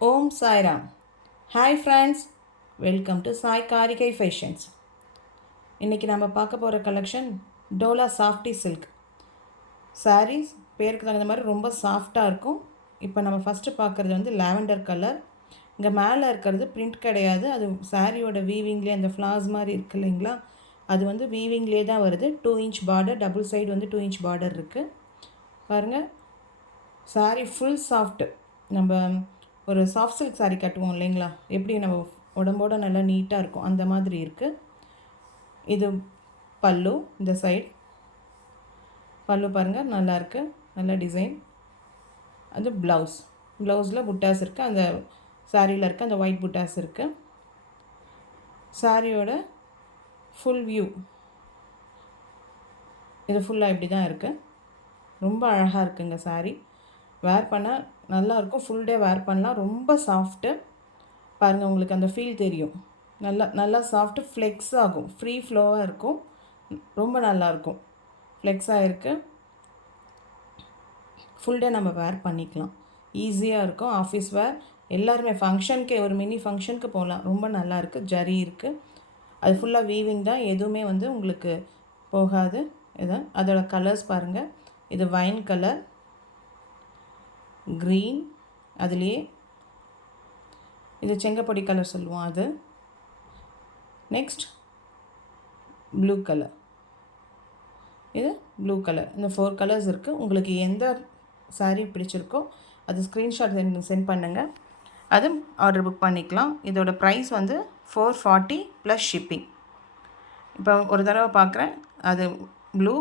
Om Sairam. Hi friends, welcome to Sai Karigai fashions. இன்றைக்கி நம்ம பார்க்க போகிற collection Dola softy silk saris. பேருக்கு தகுந்த மாதிரி ரொம்ப சாஃப்டாக இருக்கும். இப்போ நம்ம ஃபஸ்ட்டு பார்க்குறது வந்து லாவெண்டர் கலர். இங்கே மேலே இருக்கிறது பிரிண்ட் கிடையாது, அது சாரியோட வீவிங்லேயே அந்த ஃப்ளார்ஸ் மாதிரி இருக்குது இல்லைங்களா, அது வந்து வீவிங்லேயே தான் வருது. 2 இன்ச் பார்டர், டபுள் சைடு வந்து 2 இன்ச் பார்டர் இருக்குது. பாருங்கள், சாரீ ஃபுல் சாஃப்ட்டு. நம்ம ஒரு சாஃப்ட் சில்க் சாரீ கட்டுவோம் இல்லைங்களா, எப்படி நம்ம உடம்போட நல்லா நீட்டாக இருக்கும் அந்த மாதிரி இருக்குது. இது பல்லு, இந்த சைட் பல்லு பாருங்கள் நல்லாயிருக்கு, நல்ல டிசைன். அது ப்ளவுஸில் புட்டாஸ் இருக்குது, அந்த சாரியில் இருக்க அந்த ஒயிட் புட்டாஸ் இருக்குது. சாரியோட ஃபுல் வியூ இது ஃபுல்லாக இப்படி தான் இருக்குது. ரொம்ப அழகாக இருக்குங்க சாரீ. வேர் பண்ணால் நல்லாயிருக்கும், ஃபுல் டே வேர் பண்ணலாம். ரொம்ப சாஃப்ட்டு பாருங்கள், உங்களுக்கு அந்த ஃபீல் தெரியும். நல்லா சாஃப்ட்டு, ஃப்ளெக்ஸ் ஆகும், ஃப்ரீ ஃப்ளோவாக இருக்கும், ரொம்ப நல்லாயிருக்கும். ஃப்ளெக்ஸாக இருக்குது, ஃபுல் டே நம்ம வேர் பண்ணிக்கலாம், ஈஸியாக இருக்கும். ஆஃபீஸ் வேர் எல்லாருமே ஃபங்க்ஷனுக்கு, ஒரு மினி ஃபங்க்ஷனுக்கு போகலாம். ரொம்ப நல்லாயிருக்கு. ஜரி இருக்குது, அது ஃபுல்லாக வீவிங் தான், எதுவுமே வந்து உங்களுக்கு போகாது. இதான் அதோட கலர்ஸ் பாருங்கள். இது வைன் கலர், க்ரீன், அதுலேயே இது செங்கப்பொடி கலர் சொல்லுவோம் அது. நெக்ஸ்ட் ப்ளூ கலர், இது ப்ளூ கலர். இந்த 4 கலர்ஸ் இருக்குது. உங்களுக்கு எந்த சாரீ பிடிச்சிருக்கோ அது ஸ்க்ரீன்ஷாட் சென்ட் பண்ணுங்கள், அது ஆர்டர் புக் பண்ணிக்கலாம். இதோட ப்ரைஸ் வந்து 440 ப்ளஸ் ஷிப்பிங். இப்போ ஒரு தடவை பார்க்குறேன். அது ப்ளூ,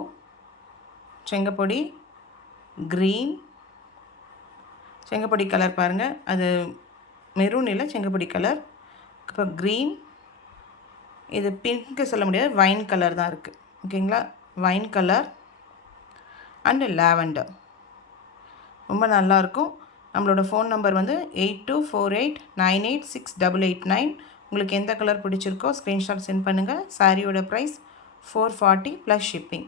செங்கப்பொடி, க்ரீன், செங்கப்பொடி கலர் பாருங்கள், அது மெரூன் இல்லை, செங்கப்பொடி கலர். இப்போ க்ரீன், இது பிங்க்கு சொல்ல முடியாது, வைன் கலர் தான் இருக்குது. ஓகேங்களா, வைன் கலர் அண்டு லாவெண்டர். ரொம்ப நல்லாயிருக்கும். நம்மளோட ஃபோன் நம்பர் வந்து 8248986889. உங்களுக்கு எந்த கலர் பிடிச்சிருக்கோ ஸ்க்ரீன்ஷாட் சென்ட் பண்ணுங்கள். சாரியோட ப்ரைஸ் 440 ப்ளஸ் ஷிப்பிங்.